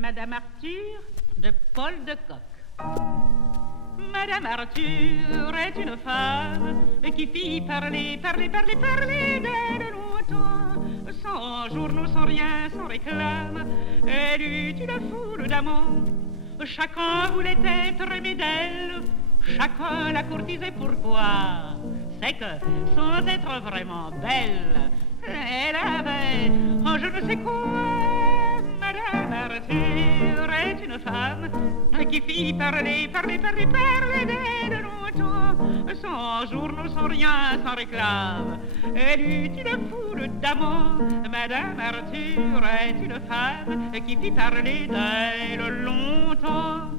Madame Arthur de Paul de Kock. Madame Arthur est une femme qui fit parler d'elle longtemps, sans journaux, sans rien, sans réclame. Elle eut une foule d'amants, chacun voulait être aimé d'elle, chacun la courtisait. Pourquoi? C'est que, sans être vraiment belle, elle avait, oh, je ne sais quoi. Madame Arthur est une femme qui fit parler d'elle longtemps, sans journaux, sans rien, sans réclame. Elle eut une foule d'amants. Madame Arthur est une femme qui fit parler d'elle longtemps.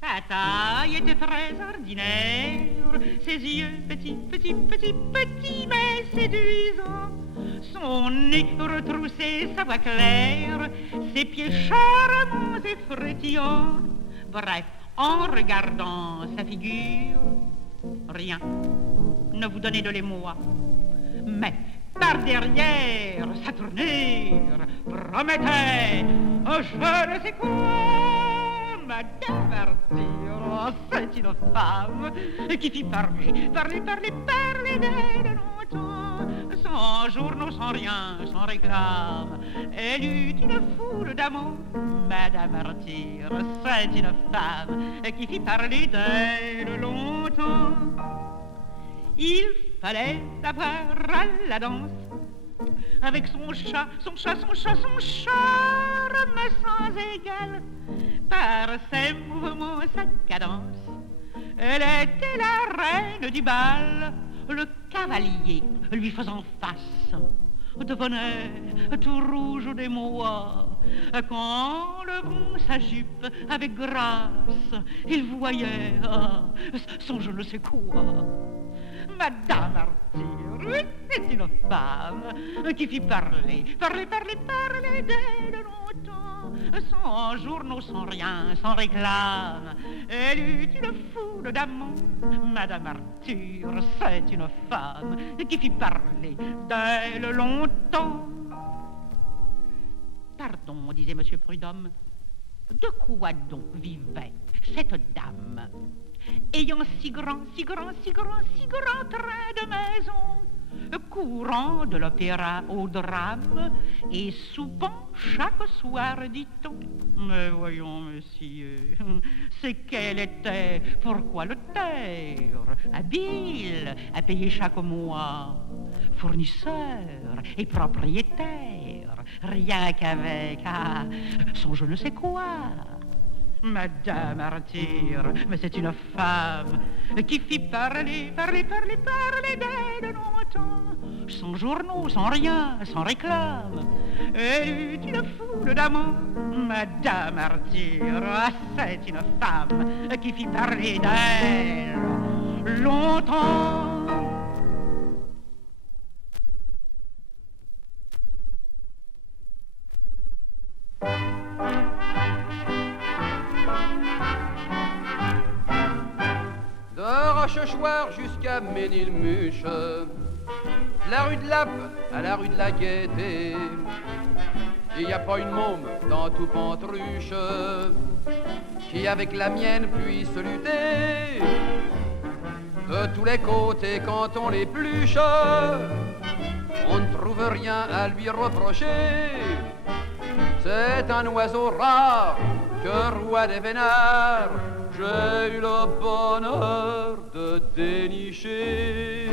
Sa taille était très ordinaire, ses yeux petits, mais séduisants, son nez retroussé, sa voix claire, ses pieds charmants et frétillants. Bref, en regardant sa figure, rien ne vous donnait de l'émoi. Mais par derrière, sa tournure promettait, oh, je ne sais quoi. Madame Arthur, c'est une femme qui fit parler d'elle longtemps, sans journaux, sans rien, sans réclame. Elle eut une foule d'amants. Madame Arthur, c'est une femme qui fit parler d'elle longtemps. Il fallait l'avoir à la danse, avec son charme sans égal, par ses mouvements, sa cadence. Elle était la reine du bal, le cavalier lui faisant face devenait tout rouge d'émoi. Quand le bon sa jupe avec grâce, il voyait son je ne sais quoi. Madame Arthur, c'est une femme qui fit parler d'elle longtemps, sans journaux, sans rien, sans réclame. Elle eut une foule d'amants. Madame Arthur, c'est une femme qui fit parler d'elle longtemps. Pardon, disait Monsieur Prudhomme, de quoi donc vivait cette dame, ayant si grand train de maison, courant de l'opéra au drame et soupant chaque soir, dit-on? Mais voyons, monsieur, c'est qu'elle était, pourquoi le taire, habile à payer chaque mois, fournisseur et propriétaire, rien qu'avec son je ne sais quoi. Madame Arthur, mais c'est une femme qui fit parler d'elle longtemps, sans journaux, sans rien, sans réclame. Elle eut une foule d'amants. Madame Arthur, c'est une femme qui fit parler d'elle longtemps. Rochechouart jusqu'à Ménilmuche, la rue de Lappe à la rue de la Gaîté, il n'y a pas une môme dans tout Pantruche qui avec la mienne puisse lutter. De tous les côtés quand on l'épluche, on ne trouve rien à lui reprocher. C'est un oiseau rare que roi des vénards j'ai eu le bonheur de dénicher.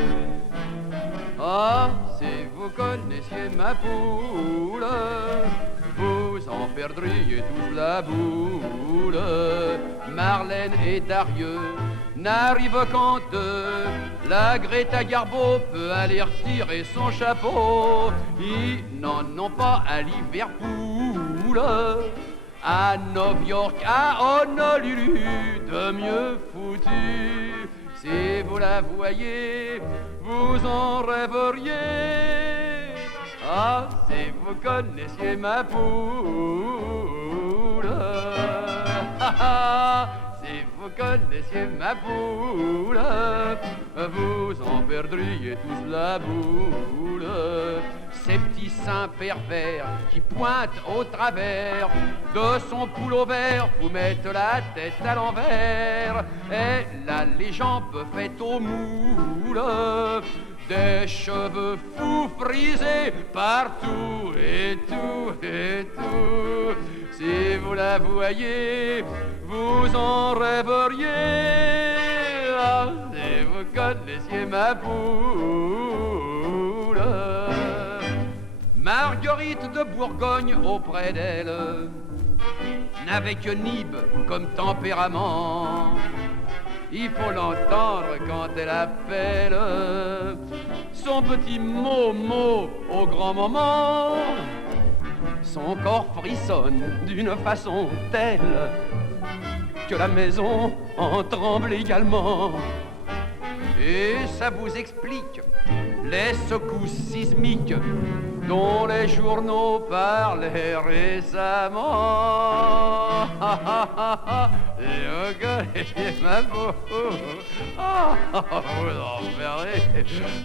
Ah, si vous connaissiez ma poule, vous en perdriez tous la boule. Marlène et Darieux n'arrivent qu'en deux. La Greta Garbo peut aller retirer son chapeau. Ils n'en ont pas à Liverpool, à New York, à Honolulu, de mieux foutu. Si vous la voyez, vous en rêveriez. Ah, si vous connaissiez ma poule. Si vous connaissiez ma poule, vous en perdriez tous la boule. Ses petits sein pervers qui pointe au travers de son poulot vert, vous mettez la tête à l'envers. Elle a les jambes faites au moule, des cheveux fous frisés partout et tout et tout. Si vous la voyez, vous en rêveriez. Ah, si vous connaissiez ma poule. Marguerite de Bourgogne auprès d'elle n'avait que Nib comme tempérament. Il faut l'entendre quand elle appelle son petit Momo au grand moment. Son corps frissonne d'une façon telle que la maison en tremble également. Et ça vous explique les secousses sismiques dont les journaux parlaient récemment. Et vous connaissez ma boule. Vous en perdez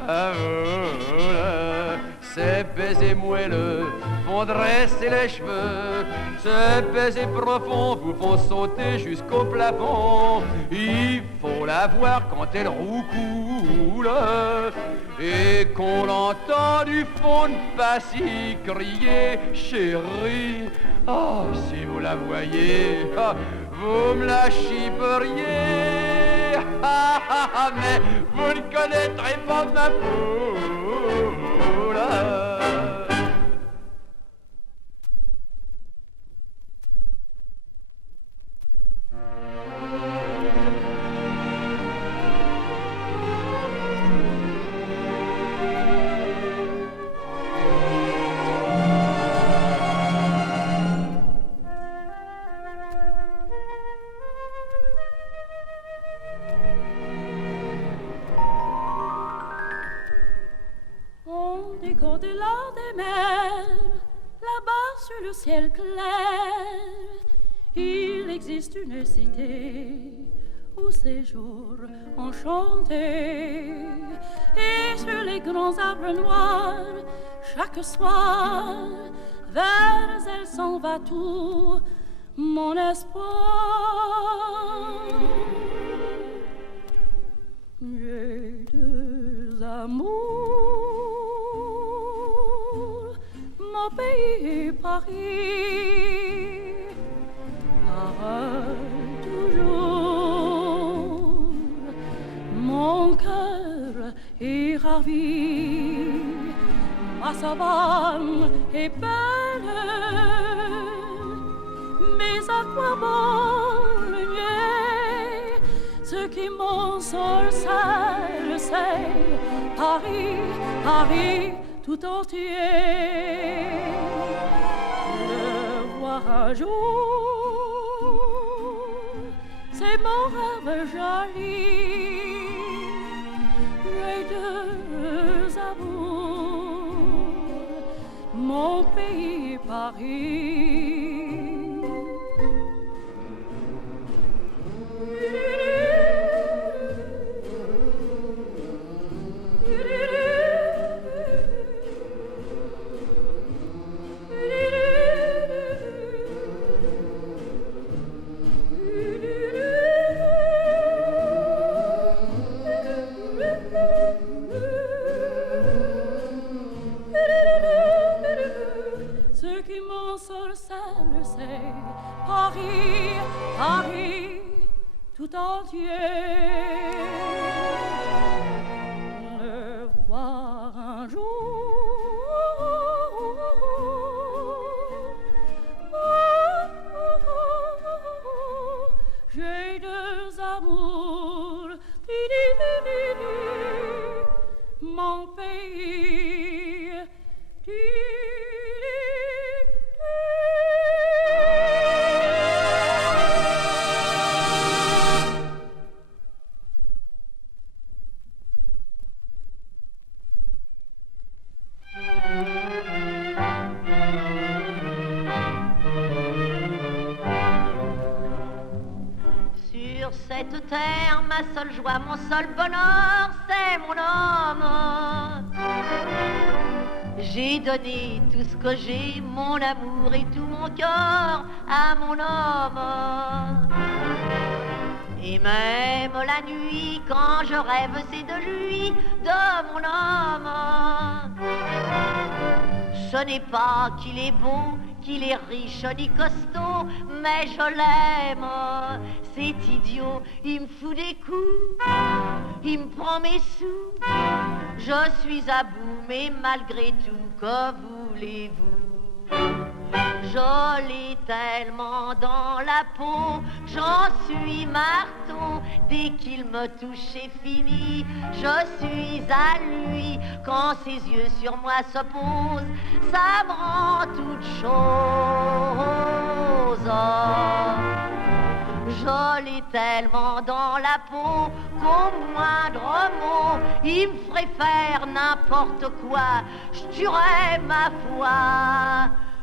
à boule. Ces baisers moelleux font dresser les cheveux. Ces baisers profonds vous font sauter jusqu'au plafond. Il faut la voir quand elle roucoule et qu'on l'entend du fond de Passy crier chérie. Oh, si vous la voyez, vous me la chipperiez. Mais vous ne connaîtrez pas ma poule. Au-delà des mers, là-bas sur le ciel clair, il existe une cité où séjour enchanté. Et sur les grands arbres noirs, chaque soir, vers elle s'en va tout mon espoir. J'ai deux amours, mon pays et Paris, pareil toujours, mon cœur est ravi, ma savane est belle, mais à quoi bon le nier? Ce qui m'ensorcelle, le sait, Paris, Paris tout entier. Le voir un jour, c'est mon rêve joli. Les deux amours, mon pays, Paris. Ce qui m'ensorcelle, c'est Paris, Paris tout entier. Le voir un jour, j'ai deux amours, mon pays. Sur cette terre, ma seule joie, mon seul bonheur, c'est mon homme. J'ai donné tout ce que j'ai, mon amour et tout mon cœur à mon homme. Et même la nuit, quand je rêve, c'est de lui, de mon homme. Ce n'est pas qu'il est beau, qu'il est riche ni costaud, mais je l'aime. C'est idiot, il me fout des coups, il me prend mes sous. Je suis à bout, mais malgré tout, que voulez-vous? Je l'ai tellement dans la peau, j'en suis marteau. Dès qu'il me touche, c'est fini. Je suis à lui, quand ses yeux sur moi se posent, ça me rend toute chose. Je l'ai tellement dans la peau qu'au moindre mot, il me ferait faire n'importe quoi. Je tuerais ma foi.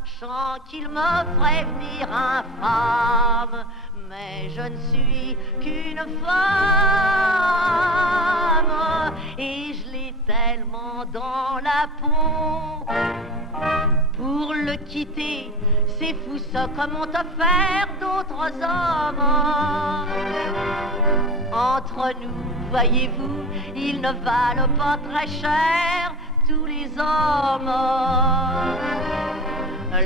Je sens qu'il me ferait venir infâme, mais je ne suis qu'une femme et je l'ai tellement dans la peau. Pour le quitter, c'est fou ce que m'ont offert d'autres hommes. Entre nous, voyez-vous, ils ne valent pas très cher, tous les hommes.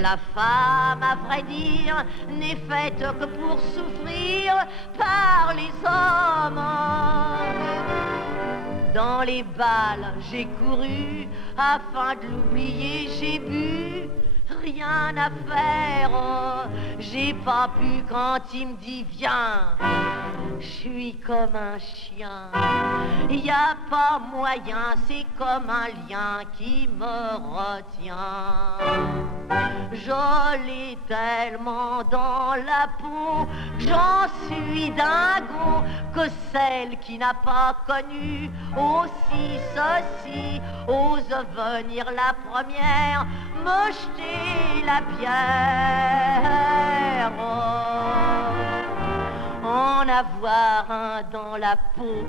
La femme, à vrai dire, n'est faite que pour souffrir par les hommes. Dans les bals, j'ai couru, afin de l'oublier, j'ai bu, rien à faire. J'ai pas pu quand il me dit viens, je suis comme un chien. Y a pas moyen, c'est comme un lien qui me retient. Je l'ai tellement dans la peau, j'en suis dingo, que celle qui n'a pas connu aussi ceci ose venir la première me jeter la pierre. En avoir un dans la peau,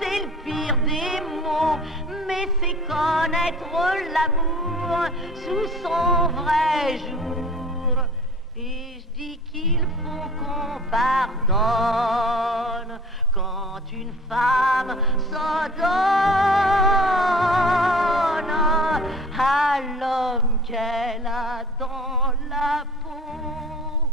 c'est le pire des mots, mais c'est connaître l'amour sous son vrai jour. Et je dis qu'il faut qu'on pardonne quand une femme se donne à l'homme qu'elle a dans la peau.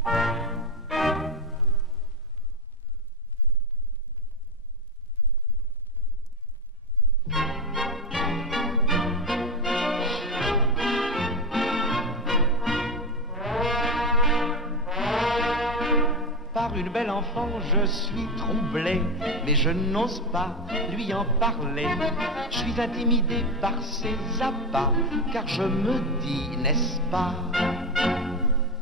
Par une belle enfant, je suis troublé, mais je n'ose pas lui en parler. Je suis intimidé par ses appâts, car je me dis, n'est-ce pas,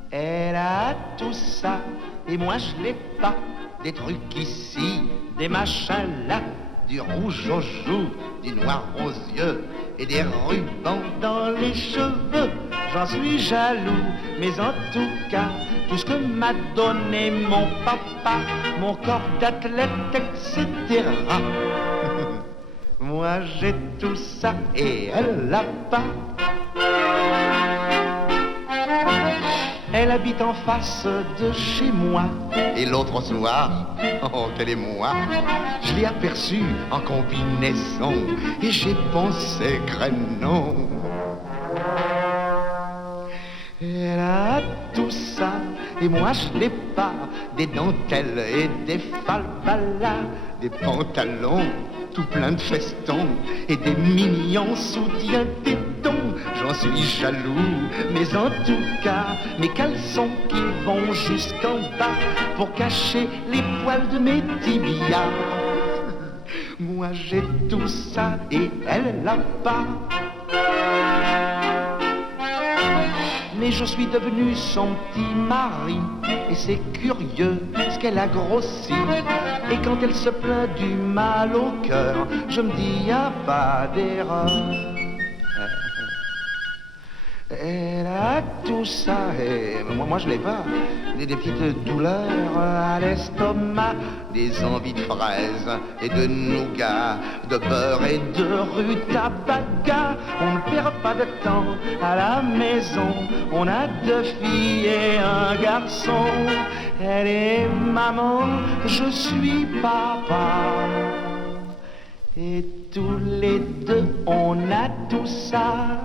elle a tout ça, et moi je l'ai pas. Des trucs ici, des machins là, du rouge aux joues, du noir aux yeux, et des rubans dans les cheveux. J'en suis jaloux, mais en tout cas, tout ce que m'a donné mon papa, mon corps d'athlète, etc. Moi j'ai tout ça et elle l'a pas. Elle habite en face de chez moi. Et l'autre soir, oh quel émoi, je l'ai aperçue en combinaison et j'ai pensé créneau. Elle a tout ça et moi je l'ai pas. Des dentelles et des falbalas, des pantalons tout plein de festons et des mignons soutiens tétons. J'en suis jaloux, mais en tout cas, mes caleçons qui vont jusqu'en bas pour cacher les poils de mes tibias. Moi j'ai tout ça et elle l'a pas. Mais je suis devenu son petit mari, et c'est curieux ce qu'elle a grossi. Et quand elle se plaint du mal au cœur, je me dis y'a pas d'erreur. Elle a tout ça, et moi je l'ai pas. Des petites douleurs à l'estomac, des envies de fraises et de nougat, de beurre et de rutabaga. On ne perd pas de temps à la maison, on a 2 filles et un garçon. Elle est maman, je suis papa. Et tous les deux, on a tout ça.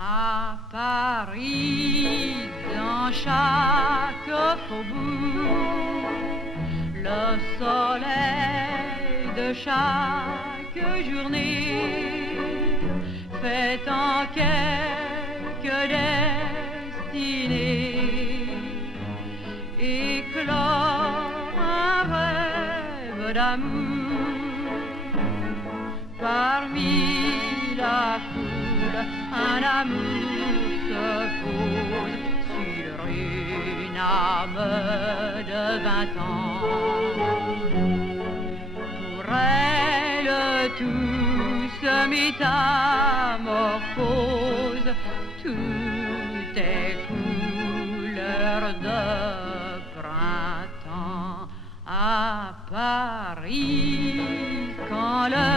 À Paris, dans chaque faubourg, le soleil de chaque journée fait en quelques destinées éclore un rêve d'amour parmi la foule. Un amour se pose sur une âme de 20 ans. Pour elle, tout se métamorphose, tout est couleur de printemps. À Paris, quand le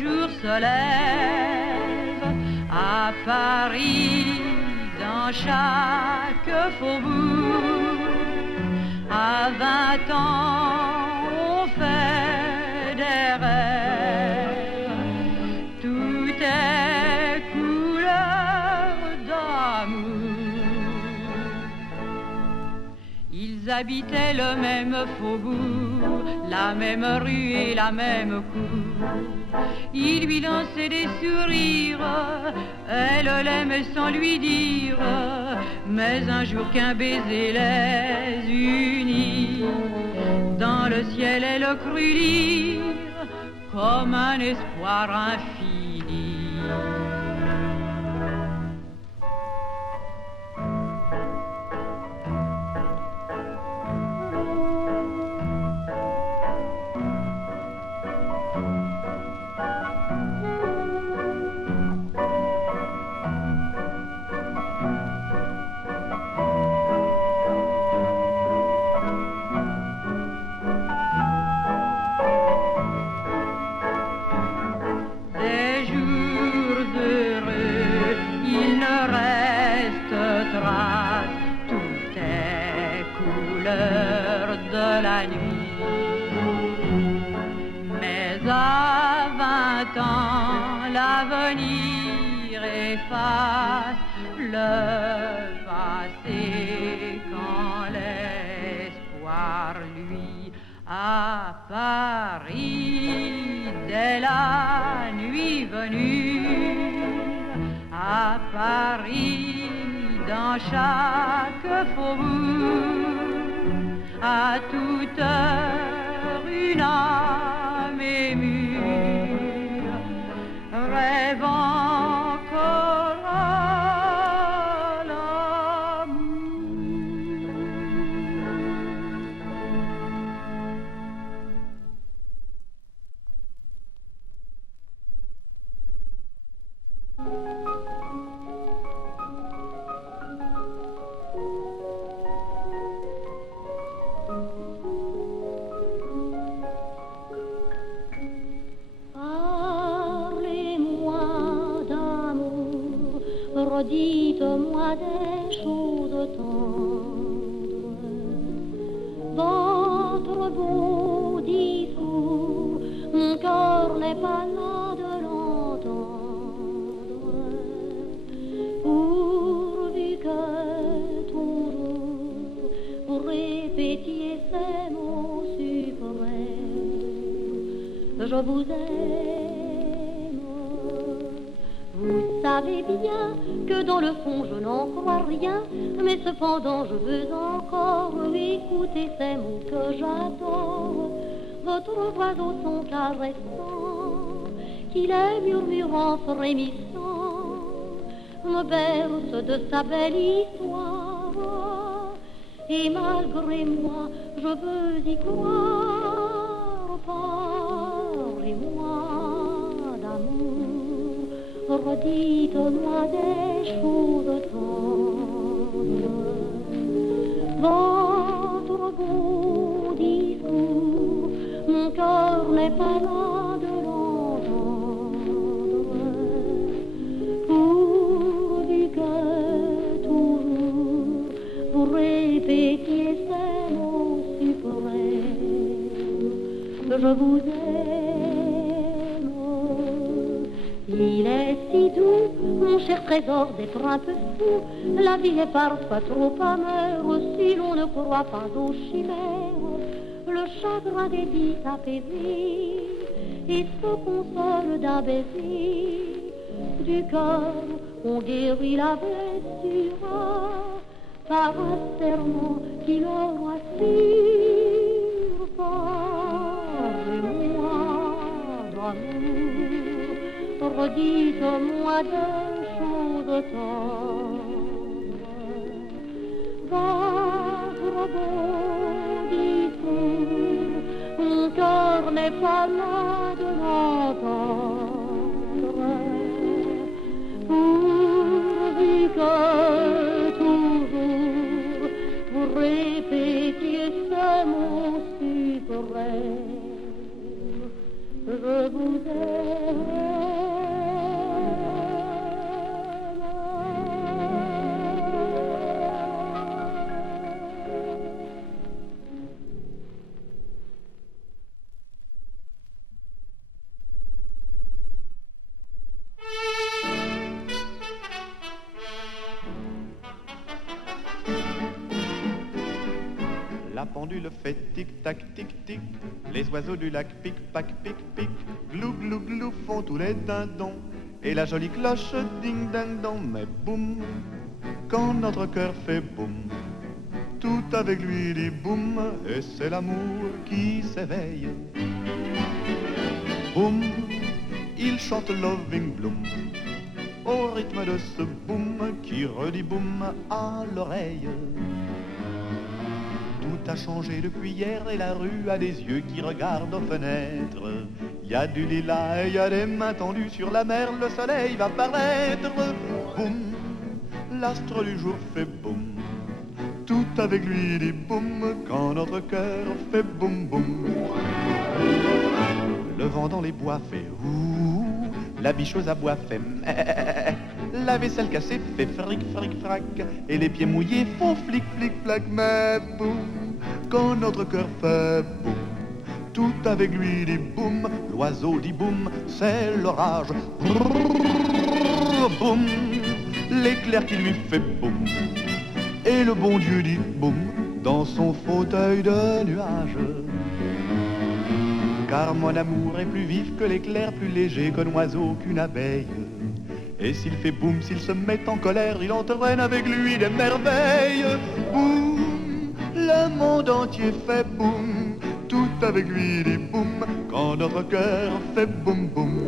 jour se lève, à Paris, dans chaque faubourg, à 20 ans, on fait des rêves. Tout est couleur d'amour. Ils habitaient le même faubourg, la même rue et la même cour. Il lui lançait des sourires, elle l'aimait sans lui dire. Mais un jour qu'un baiser les unit, dans le ciel elle crut lire comme un espoir infini. L'avenir efface le passé quand l'espoir, lui, à Paris, dès la nuit venue, à Paris, dans chaque faubourg, à toute heure une âme émue rêve encore à l'amour. Dites-moi des choses tendres, votre beau discours, mon cœur n'est pas là de l'entendre, pourvu que toujours vous répétiez ces mots suprêmes, je vous aime. Vous savez bien que dans le fond je n'en crois rien, mais cependant je veux encore écouter ces mots que j'adore. Votre voix au son caressant qui les murmurant frémissant me berce de sa belle histoire. Et malgré moi, je veux y croire. Parlez-moi d'amour, redites-moi des choses tendres. Votre beau discours, mon cœur n'est pas là de l'entendre. Pourvu que toujours vous répétiez ces mots suprêmes, je vous aime. Il est si doux, mon cher trésor, d'être un peu fou. La vie est parfois trop amère si l'on ne croit pas aux chimères. Le chagrin des vies apaisé et se console d'un baiser. Du cœur, on guérit la blessure par un serment qui le rassure. Parlez-moi d'amour, redites-moi des choses tendres. Votre beau discours, mon cœur n'est pas là de l'entendre. Pourvu que toujours vous répétiez ces mots suprêmes, je vous aime. La pendule fait tic-tac, tic-tic. Les oiseaux du lac pic-pac, pic-pic. Glou, glou, glou font tous les dindons. Et la jolie cloche ding-ding-dong. Mais boum, quand notre cœur fait boum, tout avec lui dit boum. Et c'est l'amour qui s'éveille. Boum, il chante Loving Bloom au rythme de ce boum qui redit boum à l'oreille. Tout a changé depuis hier et la rue a des yeux qui regardent aux fenêtres. Y a du lilas et y a des mains tendues sur la mer, le soleil va paraître. Boum, l'astre du jour fait boum, tout avec lui dit boum quand notre cœur fait boum boum. Le vent dans les bois fait ouh, la biche aux abois fait meh, la vaisselle cassée fait fric fric frac et les pieds mouillés font flic flic flac. Mais boum, quand notre cœur fait boum, tout avec lui dit boum, l'oiseau dit boum, c'est l'orage. Boum, l'éclair qui lui fait boum, et le bon Dieu dit boum dans son fauteuil de nuage. Car mon amour est plus vif que l'éclair, plus léger qu'un oiseau, qu'une abeille. Et s'il fait boum, s'il se met en colère, il entraîne avec lui des merveilles. Boum, le monde entier fait boum, tout avec lui dit boum, quand notre cœur fait boum boum.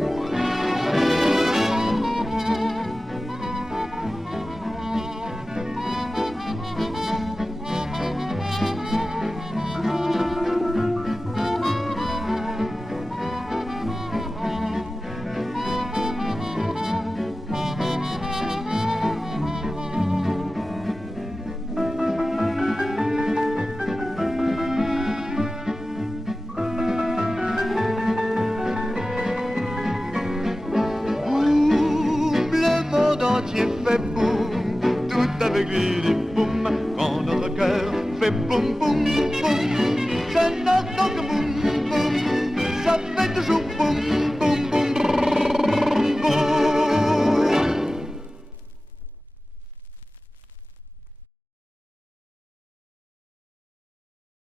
Fait boum, tout avec lui dit boum, quand notre cœur fait boum boum boum. Je n'entends que boum boum, ça fait toujours boum